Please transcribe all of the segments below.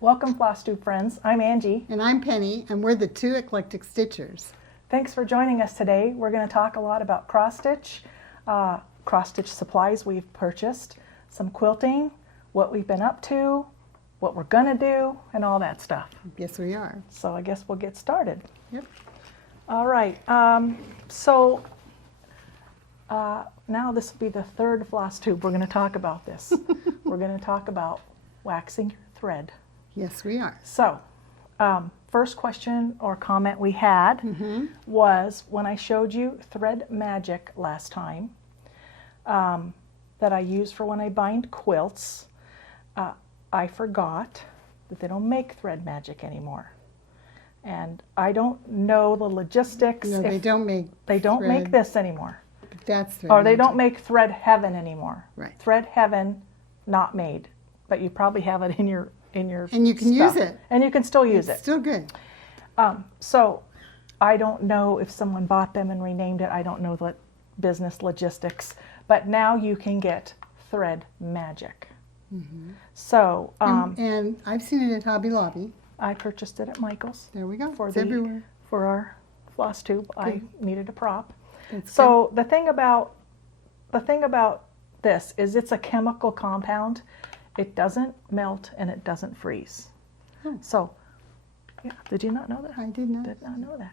Welcome, FlossTube friends. I'm Angie. And I'm Penny, and we're the two eclectic stitchers. Thanks for joining us today. We're going to talk a lot about cross-stitch supplies we've purchased, some quilting, what we've been up to, what we're going to do, and all that stuff. Yes, we are. So I guess we'll get started. Yep. All right. Now this will be the third FlossTube. We're going to talk about this. We're going to talk about waxing your thread. Yes, we are. So, first question or comment we had was when I showed you Thread Magic last time that I use for when I bind quilts. I forgot that they don't make Thread Magic anymore. And I don't know the logistics. No, they don't make make this anymore. That's Thread Or they Magic. don't make Thread Heaven anymore. Right. Thread Heaven, not made. But you probably have it in your And you can stuff. use it. And you can still use It's it. still good. So I don't know if someone bought them and renamed it. I don't know the business logistics. But now you can get Thread Magic. So And I've seen it at Hobby Lobby. I purchased it at Michael's. There we go. For It's the everywhere. for our floss tube. I needed a prop. That's So the thing about this is it's a chemical compound. It doesn't melt and it doesn't freeze. So, yeah, did you not know that? I did not. Did not know that.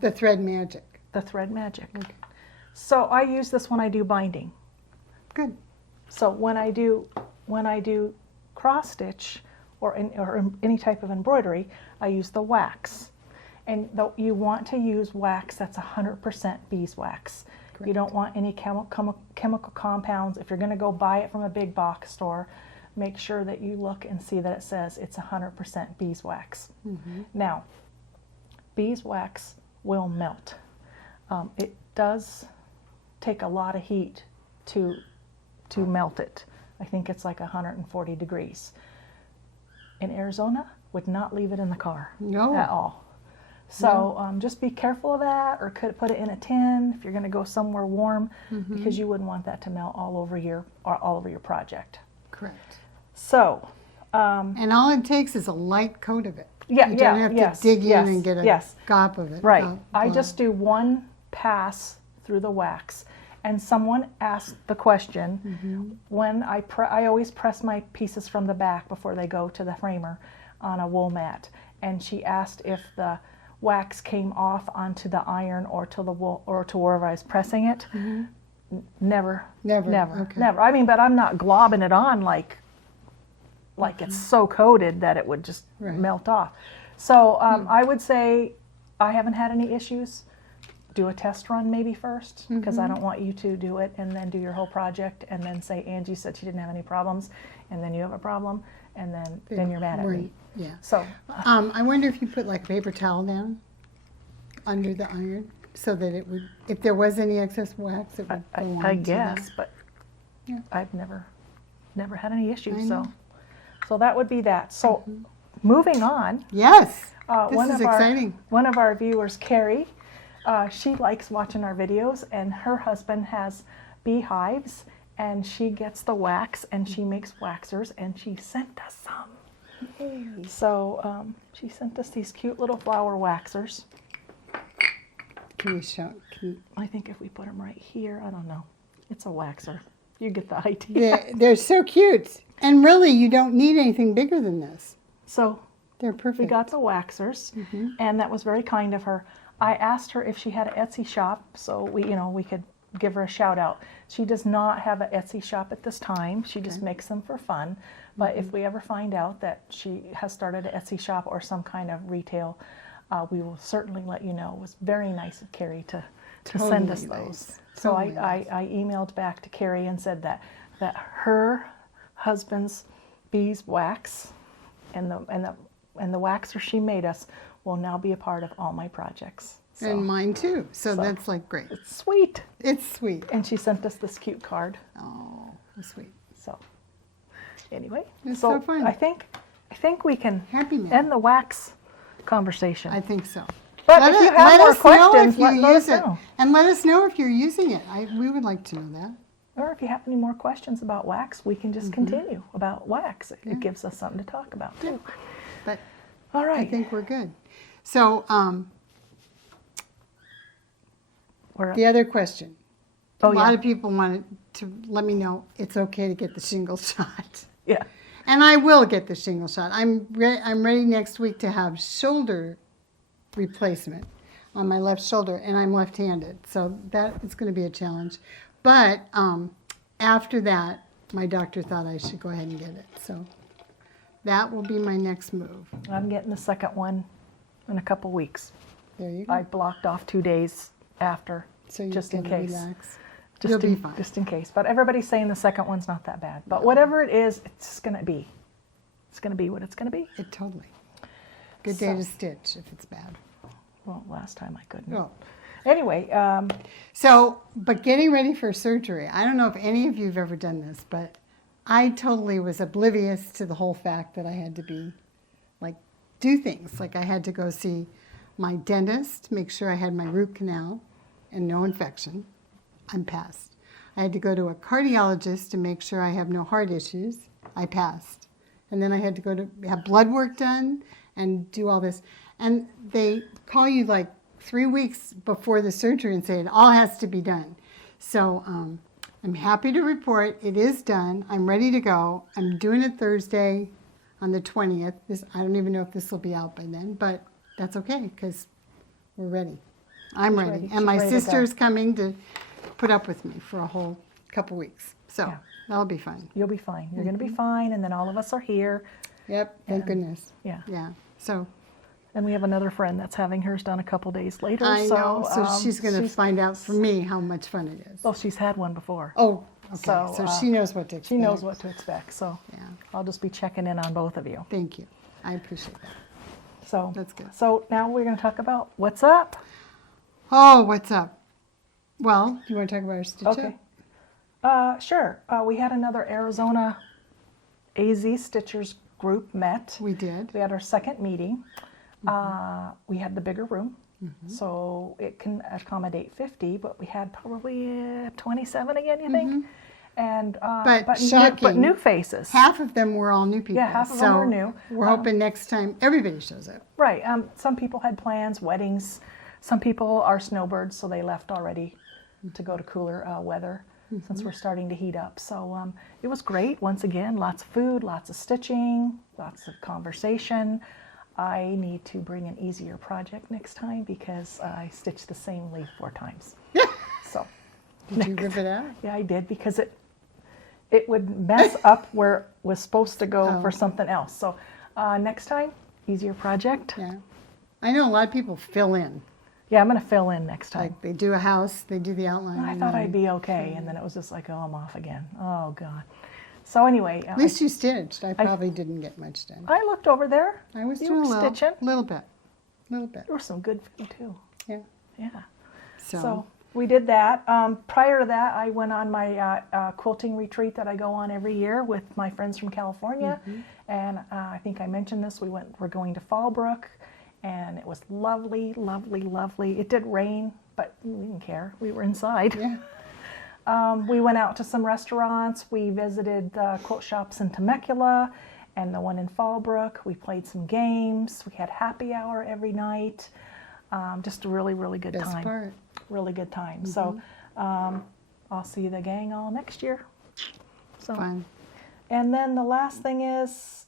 The Thread Magic. The Thread Magic. Okay. So I use this when I do binding. Good. So when I do cross stitch or any type of embroidery, I use the wax. And you want to use wax that's 100% beeswax. Correct. You don't want any chemical compounds. If you're going to go buy it from a big box store, make sure that you look and see that it says it's 100% beeswax. Now, beeswax will melt. It does take a lot of heat to melt it. I think it's like 140 degrees. In Arizona, would not leave it in the car at all. So just be careful of that, or could put it in a tin if you're going to go somewhere warm, because you wouldn't want that to melt all over your project. Correct. So, And all it takes is a light coat of it. Yeah, You don't have to dig in and get a gop of it. right. I just do one pass through the wax. And someone asked the question when I always press my pieces from the back before they go to the framer on a wool mat, and she asked if the wax came off onto the iron or to the wool or to wherever I was pressing it. Never. Okay. I mean, but I'm not globbing it on like it's so coated that it would just melt off. So I would say I haven't had any issues. Do a test run maybe first, because I don't want you to do it and then do your whole project and then say Angie said she didn't have any problems, and then you have a problem, and then you're mad at me. Yeah. So I wonder if you put like a paper towel down under the iron so that it would, if there was any excess wax, it would go on. I to guess, that. but I've never had any issues. I know. So that would be that. So moving on. Yes. One This is of exciting. One of our viewers, Carrie, she likes watching our videos, and her husband has beehives, and she gets the wax and she makes waxers, and she sent us some. So she sent us these cute little flower waxers. Can you show? I think if we put them right here, I don't know. It's a waxer. You get the idea. They're so cute. And really, you don't need anything bigger than this. So They're perfect. we got the waxers, and that was very kind of her. I asked her if she had an Etsy shop, so we could give her a shout out. She does not have an Etsy shop at this time. She just makes them for fun. But if we ever find out that she has started an Etsy shop or some kind of retail, we will certainly let you know. It was very nice of Carrie to send us Totally those. nice. So Totally nice. I emailed back to Carrie and said that her husband's beeswax and the waxer she made us will now be a part of all my projects. So And mine too. So that's like great. it's sweet. It's sweet. And she sent us this cute card. Oh, that's sweet. So anyway, It's so fun. I think we can Happy man. end the wax conversation. I think so. But if you have more questions, let let us use it. know. And let us know if you're using it. We would like to know that. Or if you have any more questions about wax, we can just continue about wax. It gives us something to talk about too. But All right. I think we're good. So the other question. A lot of people wanted to let me know it's okay to get the shingle shot. Yeah. And I will get the shingle shot. I'm ready next week to have shoulder replacement on my left shoulder, and I'm left-handed, so that is going to be a challenge. But after that, my doctor thought I should go ahead and get it. So that will be my next move. I'm getting the second one in a couple weeks. There you go. I blocked off 2 days after, So you just in can case. relax. Just You'll be fine. Just in case. But everybody's saying the second one's not that bad. But whatever it is, it's going to be. It's going to be what it's going to be. It totally. Good day to stitch if it's bad. Well, last time I couldn't. Oh. Anyway. But getting ready for surgery, I don't know if any of you have ever done this, but I totally was oblivious to the whole fact that I had to be, do things. Like I had to go see my dentist, make sure I had my root canal and no infection. I'm passed. I had to go to a cardiologist to make sure I have no heart issues. I passed. And then I had to go to have blood work done and do all this. And they call you 3 weeks before the surgery and say it all has to be done. So I'm happy to report it is done. I'm ready to go. I'm doing it Thursday on the 20th. I don't even know if this will be out by then, but that's okay because we're ready. I'm ready. And my sister's coming to put up with me for a whole couple weeks. So that'll be fun. You'll be fine. You're going to be fine. And then all of us are here. Yep. Thank goodness. Yeah. Yeah. So. And we have another friend that's having hers done a couple days later. I know. So she's going to find out from me how much fun it is. Well, she's had one before. Oh, okay. So she knows what to expect. She knows what to expect. So yeah. I'll just be checking in on both of you. Thank you. I appreciate that. So that's good. So now we're going to talk about what's up. Oh, what's up? Well, you want to talk about our stitch up? Sure. We had another Arizona AZ Stitchers group met. We did. We had our second meeting. We had the bigger room, so it can accommodate 50, but we had probably 27 again, you think? And but new faces. Half of them were all new people. Yeah, half of them were new. We're hoping next time everybody shows up. Right. Some people had plans, weddings. Some people are snowbirds, so they left already to go to cooler weather since we're starting to heat up. So it was great. Once again, lots of food, lots of stitching, lots of conversation. I need to bring an easier project next time because I stitched the same leaf 4 times. So did you rip it out? Yeah, I did because it would mess up where it was supposed to go for something else. So next time, easier project. Yeah, I know a lot of people fill in. Yeah, I'm going to fill in next time. They do a house, they do the outline. I thought I'd be okay, and then it was just like, oh, I'm off again. Oh God. So anyway, at least you stitched. I probably didn't get much done. I looked over there. I was doing stitching. A little bit. There was some good food too. Yeah. Yeah. So we did that. Prior to that, I went on my quilting retreat that I go on every year with my friends from California, and I think I mentioned this. We're going to Fallbrook, and it was lovely, lovely, lovely. It did rain, but we didn't care. We were inside. Yeah. We went out to some restaurants. We visited the quilt shops in Temecula and the one in Fallbrook. We played some games. We had happy hour every night. Just a really, really good time. Best part. Really good time. So I'll see the gang all next year. So fun. And then the last thing is,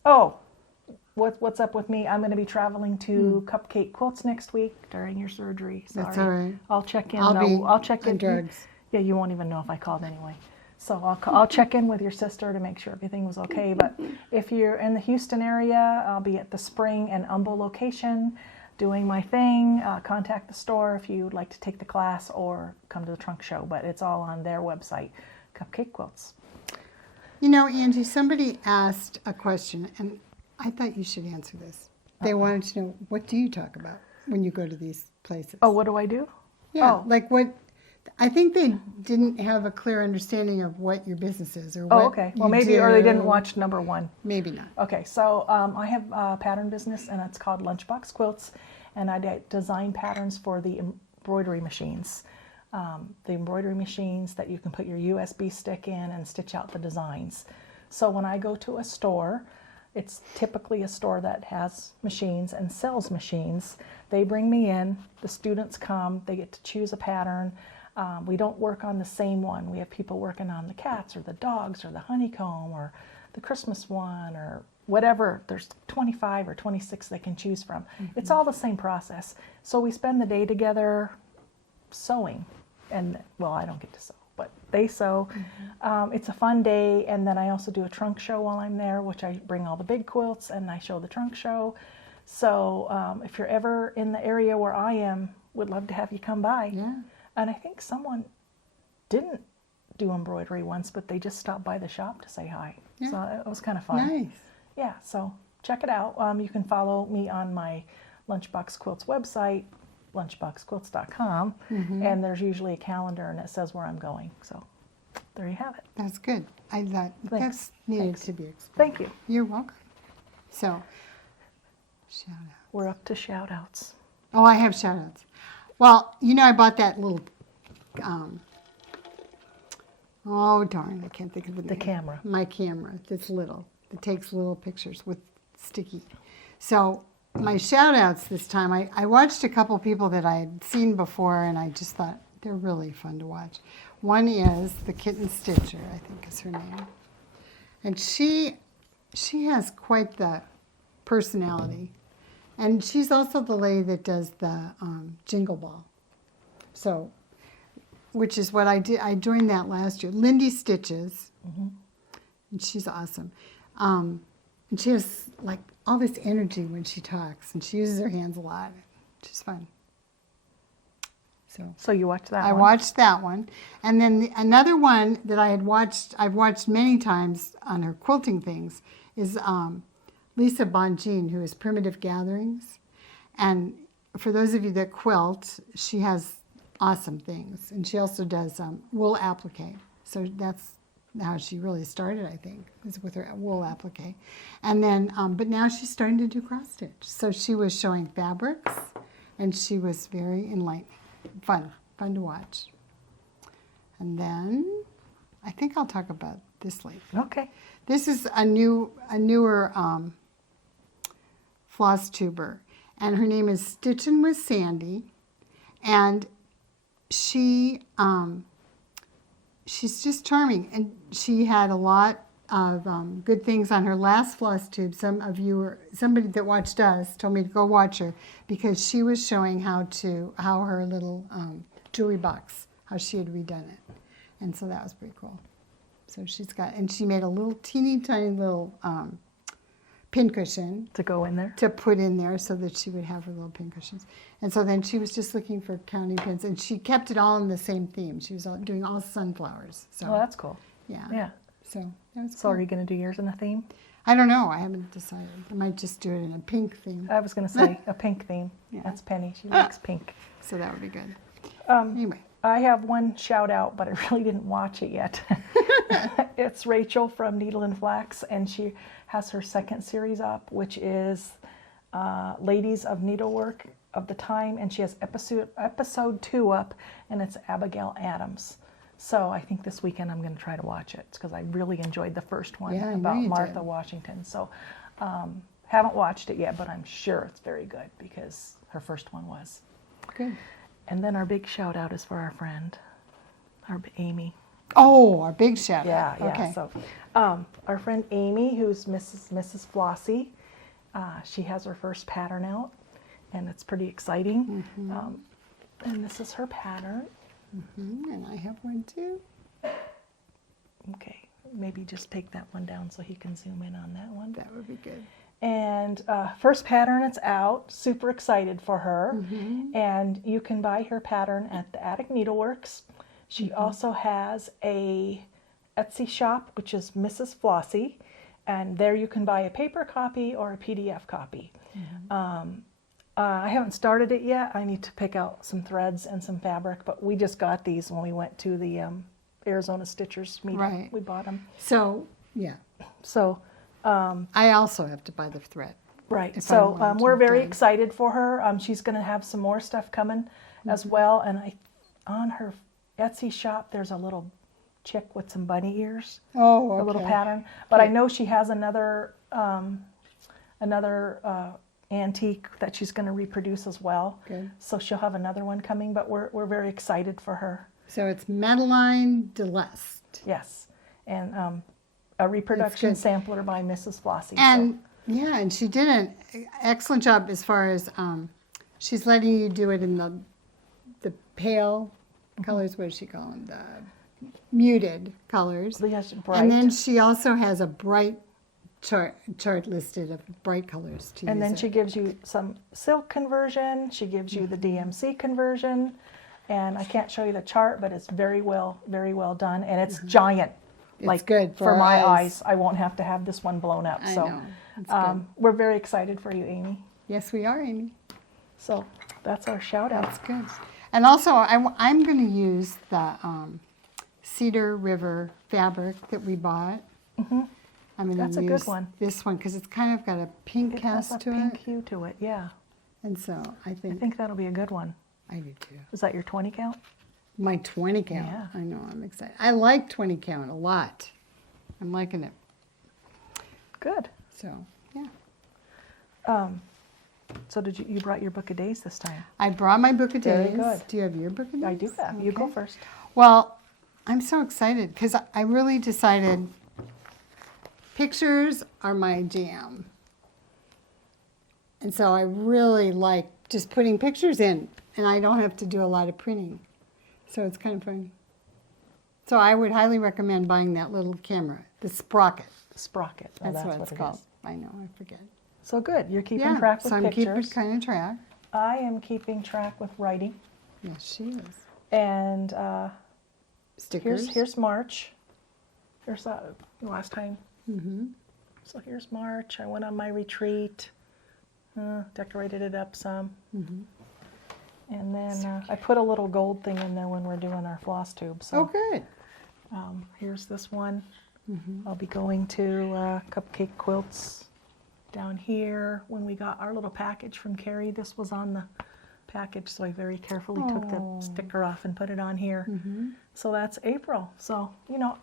what's up with me? I'm going to be traveling to Cupcake Quilts next week during your surgery. Sorry. That's all right. I'll check in. I'll check in in. drugs. Yeah, you won't even know if I called anyway. So I'll check in with your sister to make sure everything was okay. But if you're in the Houston area, I'll be at the Spring and Humble location doing my thing. Contact the store if you'd like to take the class or come to the trunk show. But it's all on their website, Cupcake Quilts. You know, Angie, somebody asked a question, and I thought you should answer this. They wanted to know, what do you talk about when you go to these places? Oh, what do I do? Yeah, like what... I think they didn't have a clear understanding of what your business is or what okay. Well, maybe, or they didn't watch number 1. Maybe not. Okay, so I have a pattern business, and it's called Lunchbox Quilts, and I design patterns for the embroidery machines. the embroidery machines that you can put your USB stick in and stitch out the designs. So when I go to a store, it's typically a store that has machines and sells machines. They bring me in, the students come, they get to choose a pattern. We don't work on the same one. We have people working on the cats or the dogs or the honeycomb or the Christmas one or whatever. There's 25 or 26 they can choose from. It's all the same process. So we spend the day together sewing. And, well, I don't get to sew, but they sew. It's a fun day. And then I also do a trunk show while I'm there, which I bring all the big quilts and I show the trunk show. So if you're ever in the area where I am, would love to have you come by. Yeah. And I think someone didn't do embroidery once, but they just stopped by the shop to say hi. Yeah. So it was kind of fun. Nice. Yeah, so check it out. You can follow me on my Lunchbox Quilts website, lunchboxquilts.com, and there's usually a calendar and it says where I'm going. So there you have it. That's good. I thought Thanks. that's needed Thanks. to be explained. Thank you. You're welcome. So, shout out. We're up to shout outs. Oh, I have shout outs. Well, you know, I bought that little, oh darn, I can't think of the name. The camera. My camera, that's little. It takes little pictures with sticky. So my shout outs this time, I watched a couple people that I had seen before and I just thought they're really fun to watch. One is the Kitten Stitcher, I think is her name. And she has quite the personality. And she's also the lady that does the Jingle Ball. So, which is what I did. I joined that last year. Lindy Stitches, and she's awesome. And she has like all this energy when she talks, and she uses her hands a lot. She's fun. So you watched that I one? watched that one. And then another one that I've watched many times on her quilting things, is Lisa Bonjean, who is Primitive Gatherings. And for those of you that quilt, she has awesome things. And she also does wool applique. So that's how she really started, I think, is with her wool applique. And then, but now she's starting to do cross stitch. So she was showing fabrics, and she was very enlightening. Fun to watch. And then I think I'll talk about this later. Okay. This is a newer floss tuber, and her name is Stitchin' with Sandy, and she's just charming, and she had a lot of good things on her last floss tube. Somebody that watched us told me to go watch her because she was showing how her little jewelry box, how she had redone it, and so that was pretty cool. So she made a little teeny tiny little pin cushion To go in there? to put in there so that she would have her little pin cushions. And so then she was just looking for counting pins, and she kept it all in the same theme. She was doing all sunflowers. So Oh, that's cool. yeah. Yeah. So that was So cool. are you going to do yours in a theme? I don't know. I haven't decided. I might just do it in a pink theme. I was going to say a pink theme. Yeah. That's Penny. She likes pink. So that would be good. Um, Anyway. I have one shout out, but I really didn't watch it yet. It's Rachel from Needle and Flax, and she has her second series up, which is Ladies of Needlework of the Time, and she has episode 2 up, and it's Abigail Adams. So I think this weekend I'm going to try to watch it because I really enjoyed the first one Yeah, I know about you Martha did. Washington. So haven't watched it yet, but I'm sure it's very good because her first one was. Good. And then our big shout out is for our friend, Amy. Oh, our big shout Yeah, out. yeah. Okay. So, our friend Amy, who's Mrs. Flossy, she has her first pattern out, and it's pretty exciting. And this is her pattern. And I have one too. Okay, maybe just take that one down so he can zoom in on that one. That would be good. And first pattern, it's out. Super excited for her. And you can buy her pattern at the Attic Needleworks. She also has a Etsy shop, which is Mrs. Flossy. And there you can buy a paper copy or a PDF copy. I haven't started it yet. I need to pick out some threads and some fabric. But we just got these when we went to the Arizona Stitchers meeting. Right. We bought them. So, yeah. So... I also have to buy the thread. Right. if I So wanted we're to very dye. excited for her. She's going to have some more stuff coming as well. And on her Etsy shop, there's a little chick with some bunny ears, Oh, okay. a little pattern. But I know she has another antique that she's going to reproduce as well. Good. So she'll have another one coming, but we're very excited for her. So it's Madeleine Delest. Yes, and a reproduction sampler by Mrs. Flossy. And yeah, and she did an excellent job as far as she's letting you do it in the pale colors. What does she call them? The muted colors. Yes, bright. And then she also has a bright chart listed of bright colors to use. And then it. she gives you some silk conversion. She gives you the DMC conversion. And I can't show you the chart, but it's very well done. And it's giant. It's good for my eyes. I won't have to have this one blown up. I So know. It's good. we're very excited for you, Amy. Yes, we are, Amy. So that's our shout out. That's good. And also, I'm going to use the Cedar River fabric that we bought. I'm going That's to a use good one. this one because it's kind of got a pink It cast has a to pink it. hue to it, yeah. And so I I think think that'll be a good one. I do too. Is that your 20 count? My 20 count. Yeah. I know, I'm excited. I like 20 count a lot. I'm liking it. Good. So, yeah. So you brought your book of days this time? I brought my book of Very days. good. Do you have your book of days? I do have. You go Okay. first. Well, I'm so excited because I really decided pictures are my jam. And so I really like just putting pictures in, and I don't have to do a lot of printing. So it's kind of fun. So I would highly recommend buying that little camera, the Sprocket. Sprocket. Oh, That's what it's it called. is. I know, I forget. So good. You're keeping Yeah, track with so I'm keeping pictures. kind of track. I am keeping track with writing. Yes, she is. And Stickers. here's March. Here's the last time. So here's March. I went on my retreat. Decorated it up some. And then I put a little gold thing in there when we're doing our FlossTube. So Oh, good. here's this one. I'll be going to Cupcake Quilts down here. When we got our little package from Carrie, this was on the package, so I very carefully took the sticker off and put it on here. So that's April. So, you know,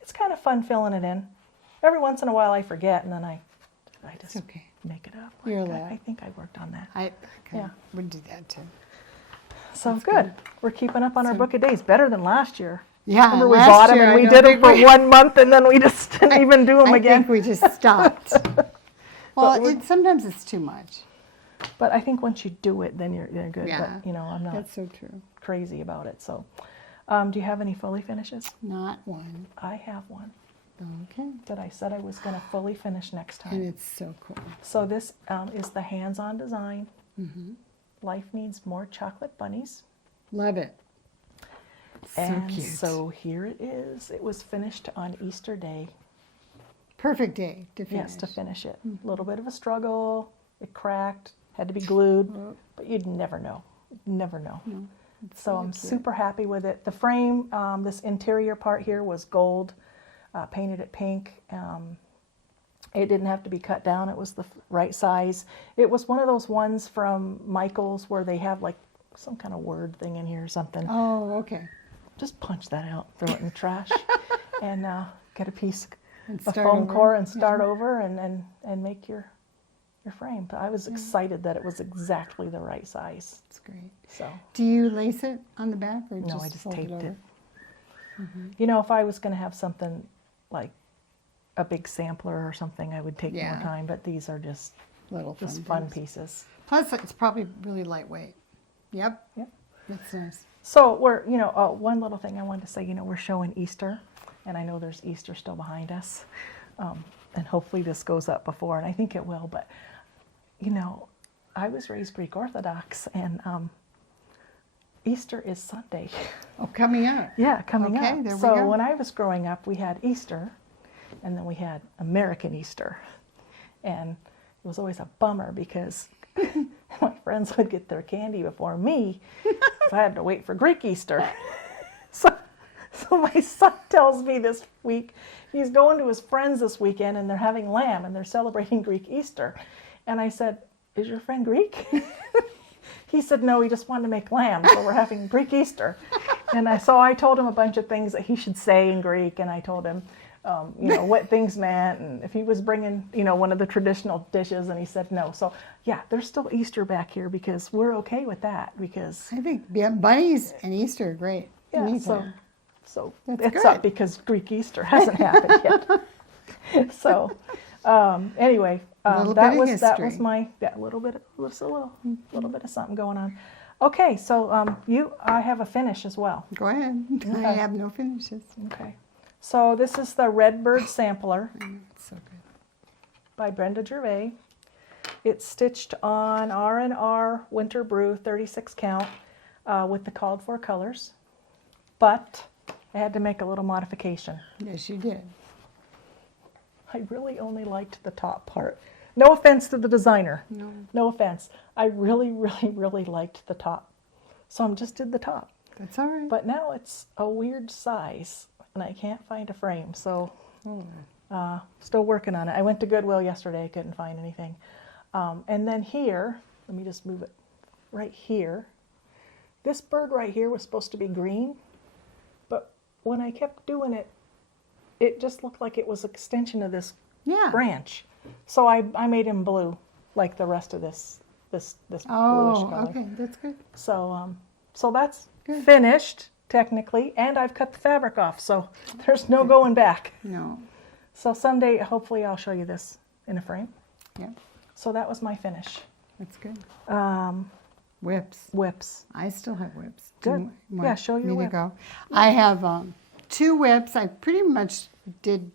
it's kind of fun filling it in. Every once in a while I forget, and then I just okay. make it up. You're Like, allowed. I think I worked on that. I Yeah. would do that too. So good. We're keeping up on our book of days. Better than last year. Yeah, Remember we last bought them year, and I we don't did them think for we- 1 month and then we just didn't even do them I again. think we just stopped. Well, we're- sometimes it's too much. But I think once you do it, then you're good. Yeah, But, you know, I'm not That's so true. crazy about it. So, do you have any fully finishes? Not one. I have one Okay. that I said I was going to fully finish next And time. it's so cool. So this is the hands-on design. Life Needs More Chocolate Bunnies. Love it. So and cute. so here it is. It was finished on Easter Day. Perfect day to finish. Yes, to finish it. A little bit of a struggle. It cracked. Had to be glued. But you'd never know. Never know. No, it's So really I'm cute. super happy with it. The frame, this interior part here was gold, painted it pink. It didn't have to be cut down. It was the right size. It was one of those ones from Michael's where they have like some kind of word thing in here or something. Oh, okay. Just punch that out, throw it in the trash, and get a piece And of start foam over. core and start over and make your frame. But I was excited that it was exactly the right size. That's great. So. Do you lace it on the back or No, just I just fold taped over? it. You know, if I was going to have something like a big sampler or something, I would take more Yeah. time. But these are just Little fun things. pieces. Plus, it's probably really lightweight. Yep. Yep. That's nice. So we're, you know, one little thing I wanted to say, you know, we're showing Easter, and I know there's Easter still behind us, and hopefully this goes up before, and I think it will. But you know, I was raised Greek Orthodox, and Easter is Sunday. Oh, coming up. Yeah, coming Okay, up. there we So go. when I was growing up, we had Easter, and then we had American Easter. And it was always a bummer because my friends would get their candy before me, so I had to wait for Greek Easter. So my son tells me this week, he's going to his friends this weekend, and they're having lamb, and they're celebrating Greek Easter. And I said, "Is your friend Greek?" He said, no, he just wanted to make lamb, so we're having Greek Easter. And so I told him a bunch of things that he should say in Greek, and I told him, what things meant, and if he was bringing, one of the traditional dishes, and he said no. So, yeah, there's still Easter back here because we're okay with that because... I think bunnies and Easter are great. Yeah, anytime. so That's it's good. up because Greek Easter hasn't happened yet. So, anyway, that was my little bit of something going on. Okay, so I have a finish as well. Go ahead. Okay. I have no finishes. Okay, so this is the Redbird Sampler It's so good. by Brenda Gervais. It's stitched on R&R Winter Brew 36 count with the called for colors, but I had to make a little modification. Yes, you did. I really only liked the top part. No offense to the designer. No offense. I really, really, really liked the top. So I just did the top. That's all right. But now it's a weird size, and I can't find a frame. So still working on it. I went to Goodwill yesterday. Couldn't find anything. And then here, let me just move it right here. This bird right here was supposed to be green, but when I kept doing it, it just looked like it was an extension of this branch. So I made him blue, like the rest of this bluish color. Okay, that's good. So so that's Good. finished technically, and I've cut the fabric off, so there's no going back. No. So someday, hopefully, I'll show you this in a frame. Yeah, So that was my finish. that's good. Whips. I still have whips. Good. Do you want Yeah, show your me to whip. go? I have 2 whips. I pretty much did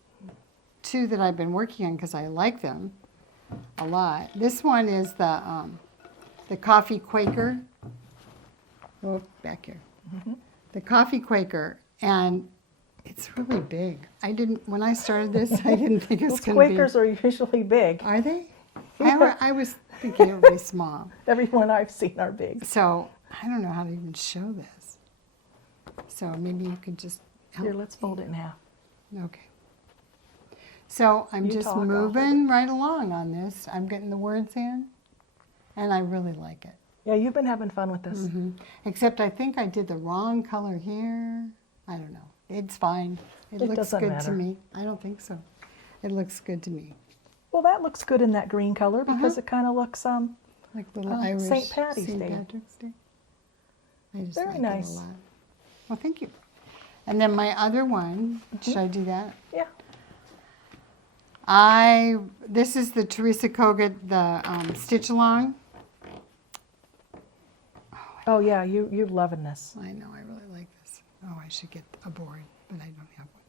2 that I've been working on because I like them a lot. This one is the Coffee Quaker. Oh, back here. The Coffee Quaker, and it's really big. When I started this, I didn't think it was Those going to be. Quakers are usually big. Are they? I was thinking it would be small. Everyone I've seen are big. So I don't know how to even show this. So maybe you could just help. Here, let's fold it in half. Okay. So I'm You just talk, I'll hold moving right along on this. I'm getting the words in, and I really like it. Yeah, you've been having fun with this. Except I think I did the wrong color here. I don't know. It's fine. It looks doesn't good matter. to me. I don't think so. It looks good to me. Well, that looks good in that green color because it kind of looks Like little Irish St. Patty's St. Day. Patrick's Day. I just Very like nice. it a lot. Well, thank you. And then my other one, should I do that? Yeah. This is the Teresa Kogut, the stitch along. Oh yeah, you're loving this. I know, I really like this. Oh, I should get a board, but I don't have one.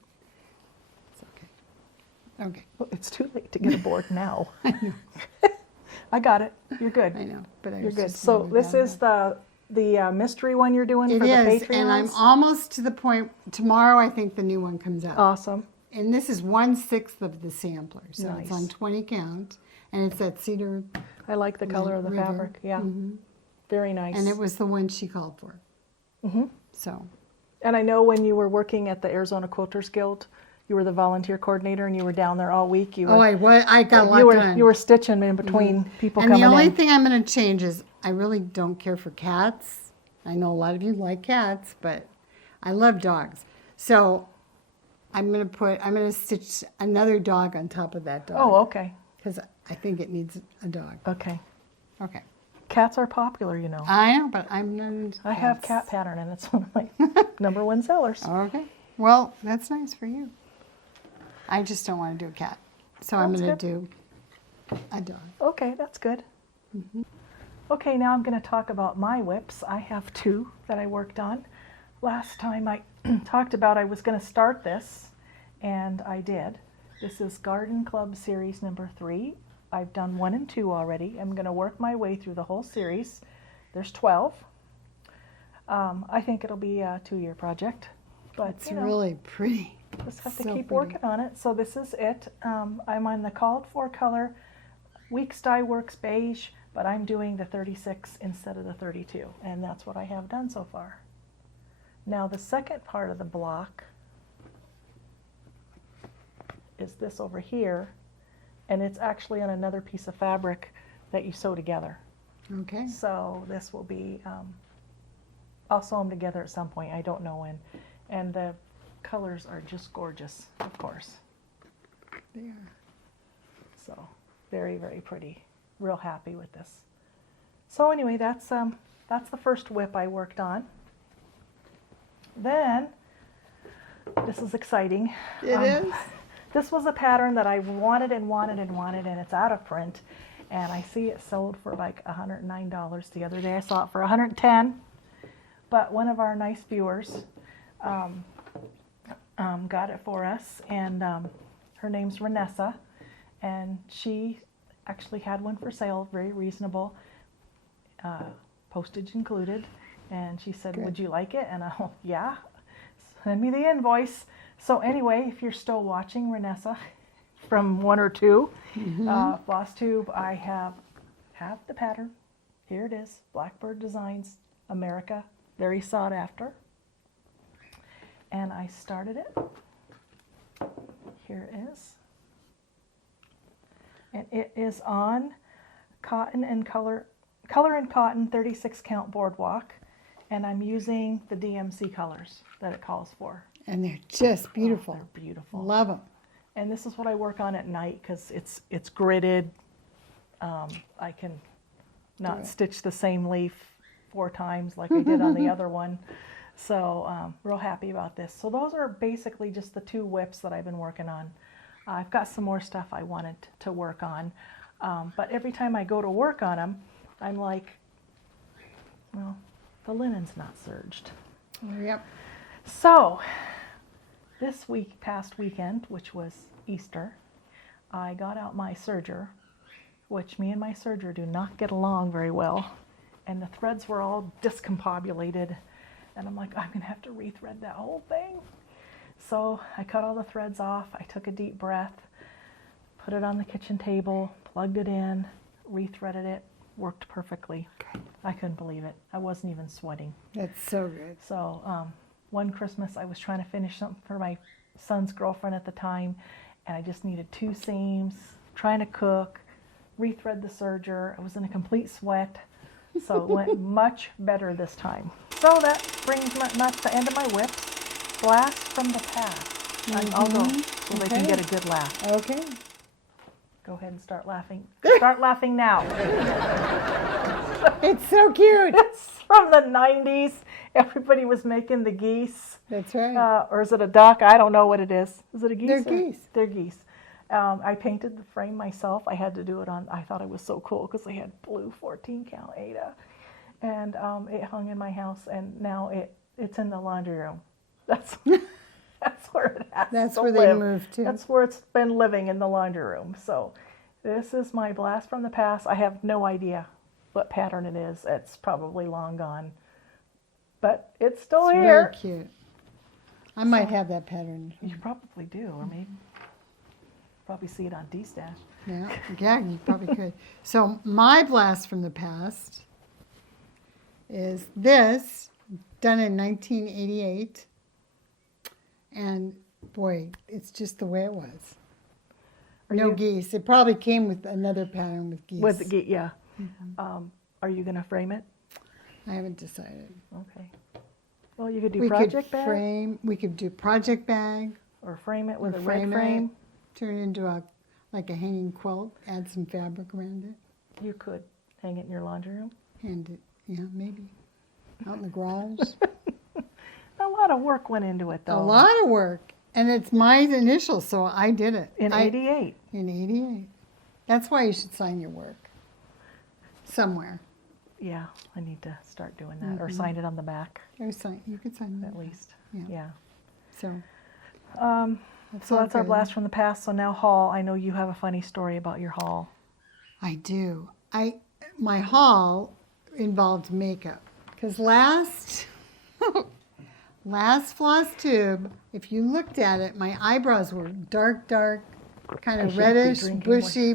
It's okay. Okay. Well, it's too late to get a board now. I got it. You're good. I know, but I You're was good. just So moving this down is the mystery one you're doing It for the is, Patreons? and I'm almost to the point. Tomorrow, I think the new one comes out. Awesome. And this is 1/6 of the sampler, so it's Nice. on 20 count, and it's that cedar, I like the color of the River. fabric. Yeah. Very nice. and it was the one she called for. So And I know when you were working at the Arizona Quilters Guild, you were the volunteer coordinator and you were down there all week. You were, I got a lot you were, done. you were stitching in between people And coming the only in. thing I'm going to change is I really don't care for cats. I know a lot of you like cats, but I love dogs. So I'm going to stitch another dog on top of that dog. Oh, okay. Because I think it needs a dog. Okay. Okay. Cats are popular, you know. I know, but I'm not into I have cats. cat pattern and it's one of my #1 sellers. Okay. Well, that's nice for you. I just don't want to do a cat. So I'm That's going to good. do a dog. Okay, that's good. Okay, now I'm going to talk about my whips. I have 2 that I worked on. Last time I talked about I was going to start this, and I did. This is Garden Club Series number 3. I've done 1 and 2 already. I'm going to work my way through the whole series. There's 12. I think it'll be a 2-year project, but It's really pretty. just have to so keep pretty. working on it. So this is it. I'm on the called for color. Weeks Dye Works beige, but I'm doing the 36 instead of the 32, and that's what I have done so far. Now the second part of the block is this over here, and it's actually on another piece of fabric that you sew together. Okay. So this will be, I'll sew them together at some point. I don't know when. And the colors are just gorgeous, of course. They are. So very, very pretty. Real happy with this. So anyway, that's the first WIP I worked on. Then, this is exciting. It is? This was a pattern that I wanted and wanted and wanted, and it's out of print. And I see it sold for like $109 the other day. I saw it for $110. But one of our nice viewers got it for us, and her name's Renessa, and she actually had one for sale, very reasonable, postage included. And she said, "Would you like it?" And I'll, yeah, send me the invoice. So anyway, if you're still watching, Renessa, from 1 or 2, FlossTube, I have the pattern. Here it is, Blackbird Designs, America, very sought after. And I started it. Here it is. And it is on cotton and color and cotton 36 count boardwalk. And I'm using the DMC colors that it calls for. And they're just beautiful. Oh, they're beautiful. Love them. And this is what I work on at night because it's gridded. I can not stitch the same leaf 4 times like I did on the other one. So real happy about this. So those are basically just the 2 WIPs that I've been working on. I've got some more stuff I wanted to work on. But every time I go to work on them, I'm like, well, the linen's not serged. Yep. So this past weekend, which was Easter, I got out my serger, which me and my serger do not get along very well. And the threads were all discombobulated. And I'm like, I'm going to have to rethread that whole thing. So I cut all the threads off. I took a deep breath, put it on the kitchen table, plugged it in, rethreaded it, worked perfectly. Okay. I couldn't believe it. I wasn't even sweating. That's so good. So one Christmas I was trying to finish something for my son's girlfriend at the time, and I just needed 2 seams, trying to cook, rethread the serger. I was in a complete sweat. So it went much better this time. So that brings me, that's the end of my WIP. Blast from the past. I'll go so they can get a good laugh. Okay. Go ahead and start laughing. Start laughing now. It's so cute. It's from the 90s. Everybody was making the geese. That's right. Or is it a duck? I don't know what it is. Is it a geese? They're geese. They're geese. I painted the frame myself. I had to do it on, I thought it was so cool because they had blue 14 count Aida. And it hung in my house, and now it's in the laundry room. That's where it has That's to where live. they moved to. That's where it's been living, in the laundry room. So this is my blast from the past. I have no idea what pattern it is. It's probably long gone. But it's still It's here. very cute. I might have that pattern. You probably do, or maybe probably see it on D-Stash. Yeah, you probably could. So my blast from the past is this, done in 1988. And boy, it's just the way it was. No geese. It probably came with another pattern with geese. With the geese, yeah. Are you going to frame it? I haven't decided. Okay. Well, you could do We project could bag, frame. We could do project bag. or frame it with or a red frame frame. it, turn it into like a hanging quilt. Add some fabric around it. You could hang it in your laundry room. And it, yeah, maybe out in the garage. A lot of work went into it, though. A lot of work. And it's my initials, so I did it. In 88. In 88. That's why you should sign your work. Somewhere. Yeah, I need to start doing that, or sign it on the back, Or you could sign it at least. Yeah. Yeah. So So that's our good. blast from the past. So now haul. I know you have a funny story about your haul. I do. My haul involved makeup. Because last FlossTube, if you looked at it, my eyebrows were dark, kind I of should be reddish, drinking more. bushy.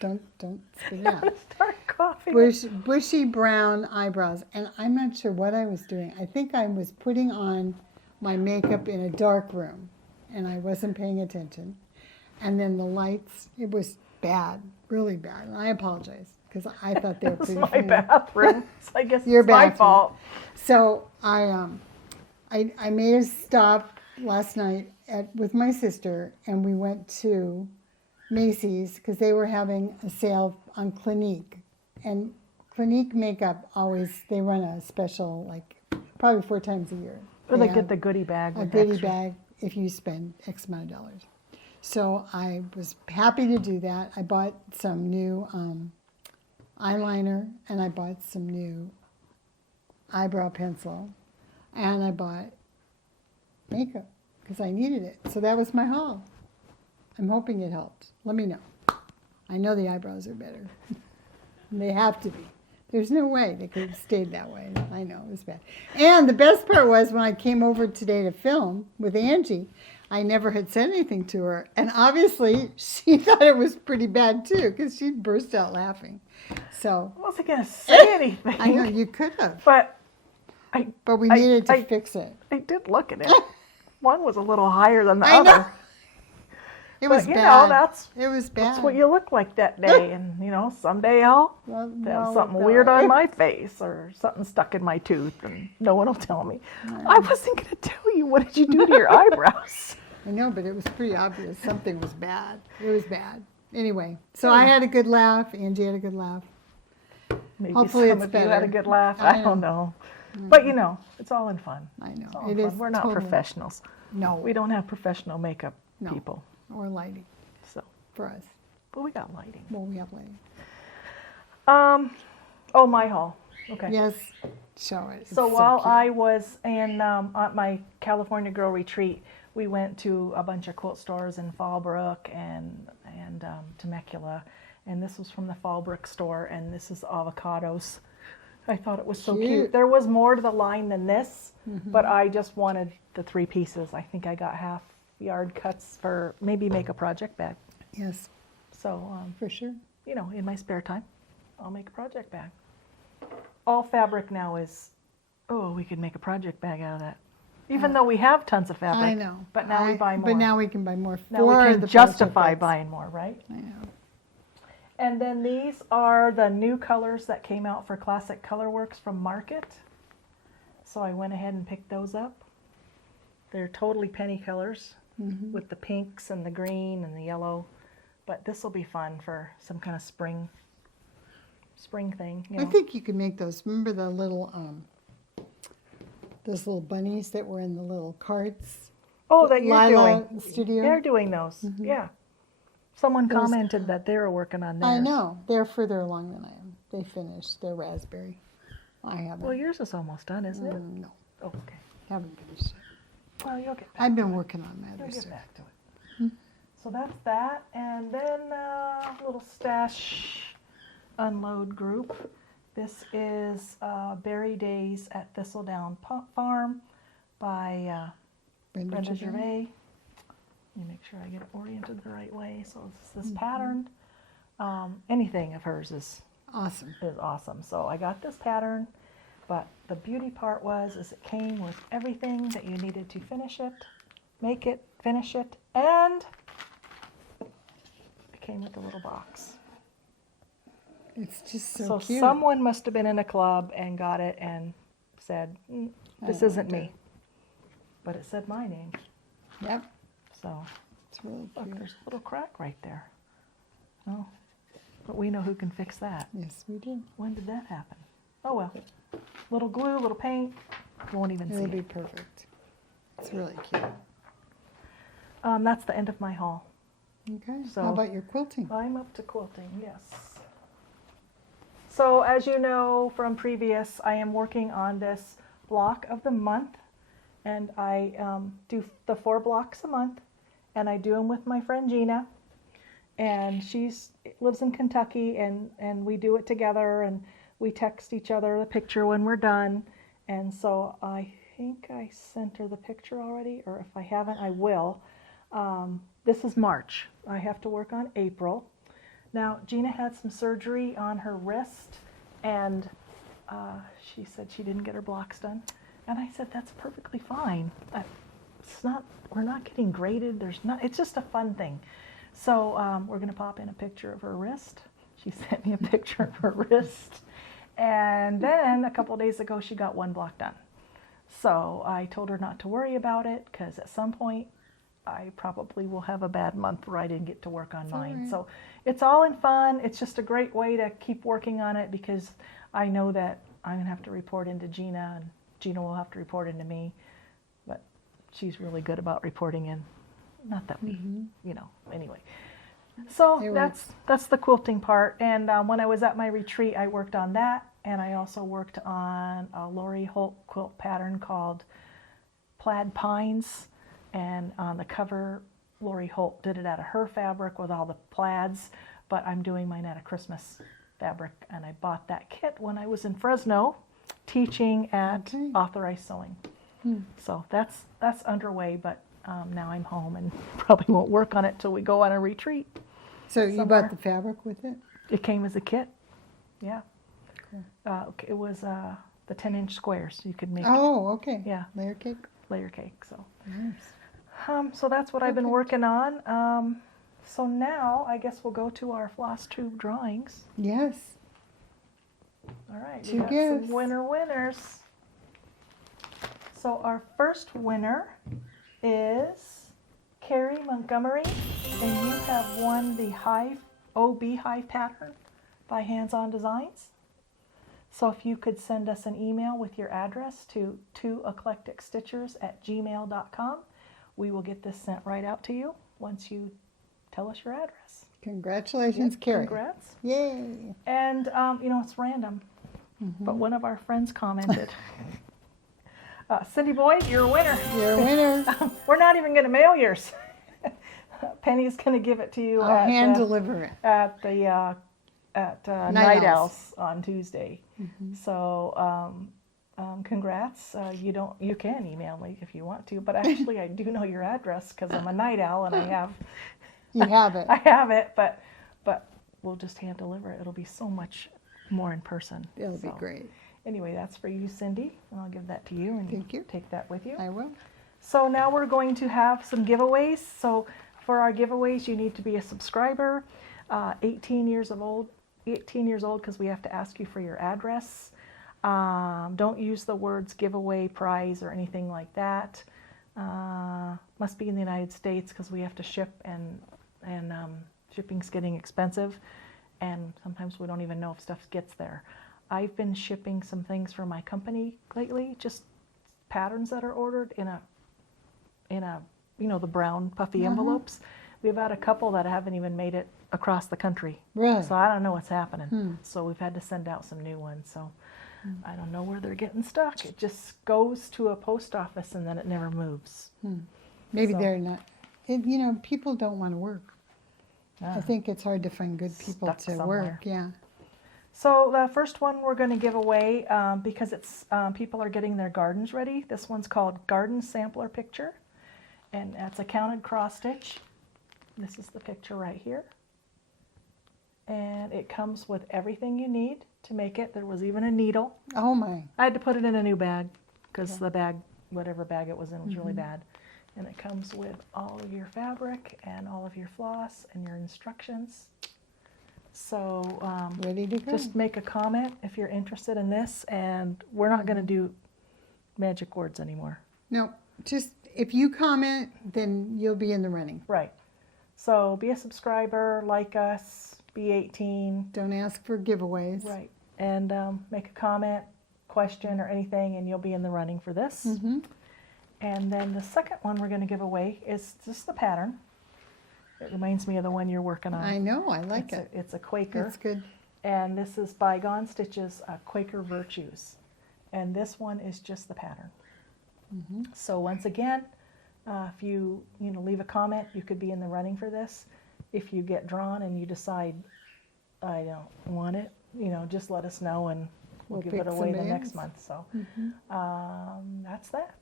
Don't spit it out. Start coughing. Bushy brown eyebrows. And I'm not sure what I was doing. I think I was putting on my makeup in a dark room, and I wasn't paying attention. And then the lights, it was bad, really bad. And I apologize because I thought they were It's pretty my funny. bathroom. So I guess Your it's my bathroom. fault. So I made a stop last night with my sister, and we went to Macy's because they were having a sale on Clinique. And Clinique makeup they run a special, like probably 4 times a year. Or they have get the goodie bag. a with goodie extra. bag if you spend X amount of dollars. So I was happy to do that. I bought some new eyeliner, and I bought some new eyebrow pencil, and I bought makeup because I needed it. So that was my haul. I'm hoping it helped. Let me know. I know the eyebrows are better. They have to be. There's no way they could have stayed that way. I know, it was bad. And the best part was when I came over today to film with Angie, I never had said anything to her. And obviously, she thought it was pretty bad too, because she burst out laughing. So I wasn't going to say anything. I know, you could have. But we needed to fix it. I did look at it. One was a little higher than the I know. other. It was But, bad. it was bad. That's what you look like that day. And, someday I'll Well, have no, something no. weird on my face or something stuck in my tooth, and no one will tell me. I wasn't going to tell you. What did you do to your eyebrows? I know, but it was pretty obvious something was bad. It was bad. Anyway, so I had a good laugh. Angie had a good laugh. Maybe Hopefully some it's of you had better. a good laugh. I I don't know. But, it's all in fun. I know. It's all It in is fun. We're not totally. professionals. No, We don't have professional makeup No. people. or lighting So, for us. but we got lighting. Well, we have lighting. Oh, my haul. Okay. Yes, show it. So It's while cute. I was in at my California Girl Retreat, we went to a bunch of quilt stores in Fallbrook and Temecula, and this was from the Fallbrook store, and this is avocados. I thought it was so cute. Cute. There was more to the line than this, but I just wanted the 3 pieces. I think I got half yard cuts for maybe make a project bag. Yes, So, for sure. in my spare time, I'll make a project bag. All fabric now is, we could make a project bag out of that. Even though we have tons of fabric. I know. But now we buy more. But now we can buy more Now we for can the justify project buying more, right? bags. I know. And then these are the new colors that came out for Classic Colorworks from Market. So I went ahead and picked those up. They're totally penny colors with the pinks and the green and the yellow. But this will be fun for some kind of spring thing. I think you could make those. Remember the little, those little bunnies that were in the little carts? Oh, that you're Lila doing. Studio? They're doing those. Yeah. Someone commented that they were working on theirs. I know. They're further along than I am. They finished their raspberry. I haven't. Well, yours is almost done, isn't it? No, Oh, okay. haven't finished it. Well, you'll get back. I've been working on my You'll other get stuff. back to it. So that's that, and then a little stash unload group. This is Berry Days at Thistledown Farm by Brenda Gervais. Let me make sure I get it oriented the right way. So it's this pattern. Anything of hers is Awesome. awesome. So I got this pattern, but the beauty part is it came with everything that you needed to finish it, make it, finish it, and it came with a little box. It's just so So cute. someone must have been in a club and got it and said, this I isn't loved me. But it said my name. Yep. So It's really look, cute. there's a little crack right there. Oh, but we know who can fix that. Yes, we do. When did that happen? Oh well. Little glue, little paint. You won't even It'll see be it. perfect. It's really cute. That's the end of my haul. Okay. So- How about your quilting? I'm up to quilting, yes. So as you know from previous, I am working on this block of the month, and I do the 4 blocks a month, and I do them with my friend Gina, and she lives in Kentucky, and we do it together, and we text each other the picture when we're done. And so I think I sent her the picture already, or if I haven't, I will. This is March. I have to work on April. Now, Gina had some surgery on her wrist, and she said she didn't get her blocks done. And I said, that's perfectly fine. We're not getting graded. It's just a fun thing. So we're going to pop in a picture of her wrist. She sent me a picture of her wrist. And then a couple days ago, she got one block done. So I told her not to worry about it because at some point I probably will have a bad month where I didn't get to work on mine. Right. So it's all in fun. It's just a great way to keep working on it because I know that I'm going to have to report into Gina and Gina will have to report into me. But she's really good about reporting in. Not that we, anyway. So that's the quilting part. And when I was at my retreat, I worked on that. And I also worked on a Lori Holt quilt pattern called Plaid Pines. And on the cover, Lori Holt did it out of her fabric with all the plaids. But I'm doing mine out of Christmas fabric. And I bought that kit when I was in Fresno teaching at Authorized Sewing. So that's underway. But now I'm home and probably won't work on it till we go on a retreat. So you bought the fabric with it? It came as a kit. Yeah. It was the 10-inch squares. You could make. Oh, okay. Yeah. Layer cake. Layer cake. So. Nice. So that's what I've been working on. So now I guess we'll go to our FlossTube drawings. Yes. All right. Two We got gifts. some winners. So our first winner is Carrie Montgomery, and you have won the OB Hive pattern by Hands On Designs. So if you could send us an email with your address to 2eclecticstitchers@gmail.com, we will get this sent right out to you once you tell us your address. Congratulations, Carrie. Congrats. Yay. And, it's random, but one of our friends commented, Cindy Boyd, you're a winner. You're a winner. We're not even going to mail yours. Penny's going to give it to you I'll hand deliver it. at the Night Owls on Tuesday. So congrats. You can email me if you want to, but actually I do know your address because I'm a night owl and I have You have it. I have it, but we'll just hand deliver it. It'll be so much more in person. It'll be great. Anyway, that's for you, Cindy, and I'll give that to you, and Thank you. take that with you. I will. So now we're going to have some giveaways. So for our giveaways, you need to be a subscriber, 18 years old, because we have to ask you for your address. Don't use the words giveaway, prize, or anything like that. Must be in the United States because we have to ship, and shipping's getting expensive, and sometimes we don't even know if stuff gets there. I've been shipping some things for my company lately, just patterns that are ordered in a the brown puffy envelopes. We've had a couple that haven't even made it across the country. Really? So I don't know what's happening. So we've had to send out some new ones. So I don't know where they're getting stuck. It just goes to a post office and then it never moves. Maybe So- they're not. People don't want to work. I think it's hard to find good people Stuck to somewhere. work. Yeah. So the first one we're going to give away because it's people are getting their gardens ready. This one's called Garden Sampler Picture, and that's a counted cross stitch. This is the picture right here, and it comes with everything you need to make it. There was even a needle. Oh my. I had to put it in a new bag because the bag, whatever bag it was in, was really bad. And it comes with all of your fabric and all of your floss and your instructions. So Ready to go. just make a comment if you're interested in this, and we're not going to do magic words anymore. No, just if you comment, then you'll be in the running. Right. So be a subscriber, like us, be 18. Don't ask for giveaways. Right. And make a comment, question, or anything, and you'll be in the running for this. And then the second one we're going to give away is just the pattern. It reminds me of the one you're working on. I know. I like it. It's a Quaker. That's good. And this is Bygone Stitches, Quaker Virtues. And this one is just the pattern. So once again, if you leave a comment, you could be in the running for this. If you get drawn and you decide, I don't want it, just let us know and we'll give it pick away the somebody next else. month. So that's that.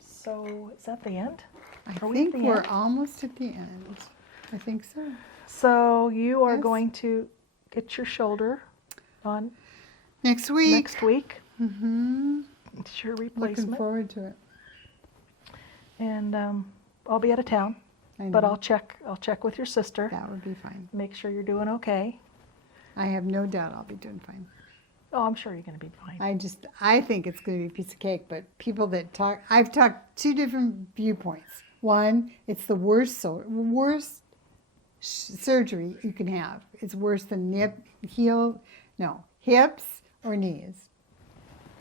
So is that the end? I Are we at think the we're end? almost at the end. I think so. So you are Yes. going to get your shoulder on Next week. next week. Mm-hmm. It's your Looking replacement. forward to it. And I'll be out of town. I know. But I'll check with your sister. That would be fine. Make sure you're doing okay. I have no doubt I'll be doing fine. Oh, I'm sure you're going to be fine. I think it's going to be a piece of cake, but people that talk, I've talked two different viewpoints. One, it's the worst surgery you can have. It's worse than hips or knees,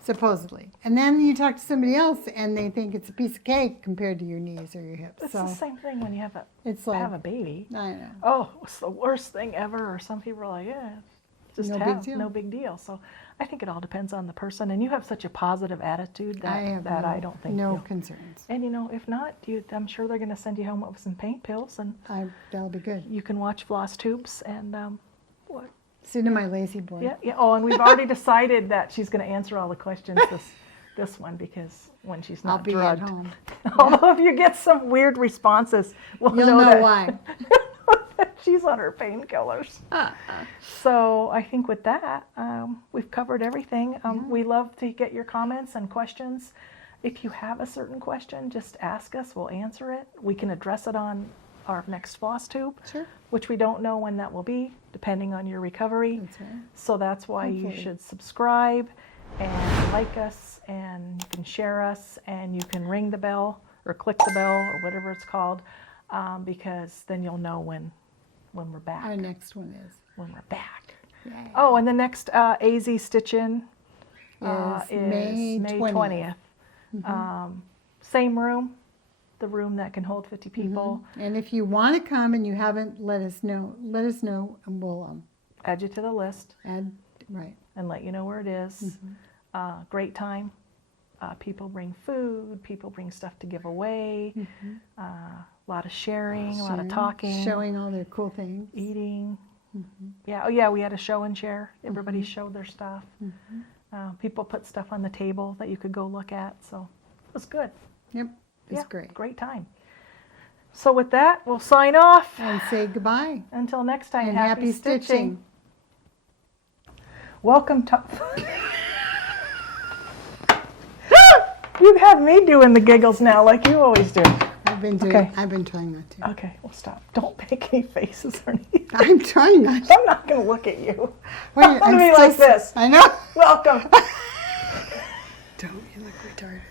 supposedly. And then you talk to somebody else and they think it's a piece of cake compared to your knees or your hips. It's so the same thing when you have it's like, have a baby. I know. Oh, it's the worst thing ever. Or some people are like, yeah, just No big deal. no big deal. So I think it all depends on the person. And you have such a positive attitude that I don't think no you'll- concerns. And if not, I'm sure they're going to send you home with some paint pills, and That'll be good. you can watch FlossTubes and what? Sit in my lazy boy. Yeah. Oh, and we've already decided that she's going to answer all the questions this one, because when she's not I'll be drugged. at home. Although if you get some weird responses, we'll You'll know know that why. she's on her painkillers. So I think with that, we've covered everything. We love to get your comments and questions. If you have a certain question, just ask us. We'll answer it. We can address it on our next FlossTube, Sure. which we don't know when that will be, depending on your recovery. That's right. So that's why you Hopefully. should subscribe and like us, and you can share us, and you can ring the bell or click the bell or whatever it's called, because then you'll know when we're back. Our next one is. When we're back. Yay. Oh, and the next AZ Stitch-In Is is May 20th. Same room, the room that can hold 50 people. And if you want to come and you haven't, let us know, and we'll Add you to the list add, right. and let you know where it is. Great time. People bring food, people bring stuff to give away, a lot of sharing, a lot of Sharing, talking, Showing all their cool things. eating. Yeah, oh yeah, we had a show and share. Everybody showed their stuff. People put stuff on the table that you could go look at, so it was good. Yep, it's Yeah, great. Great time. So with that, we'll sign off. And say goodbye. Until next time, And happy stitching. stitching. Welcome to... You have me doing the giggles now like you always do. Okay. I've been trying not to. Okay, well stop. Don't make any faces or anything. I'm trying not to. I'm not going to look at you. Wait, I'm going to be like this. I know. Welcome. Don't, you look retarded.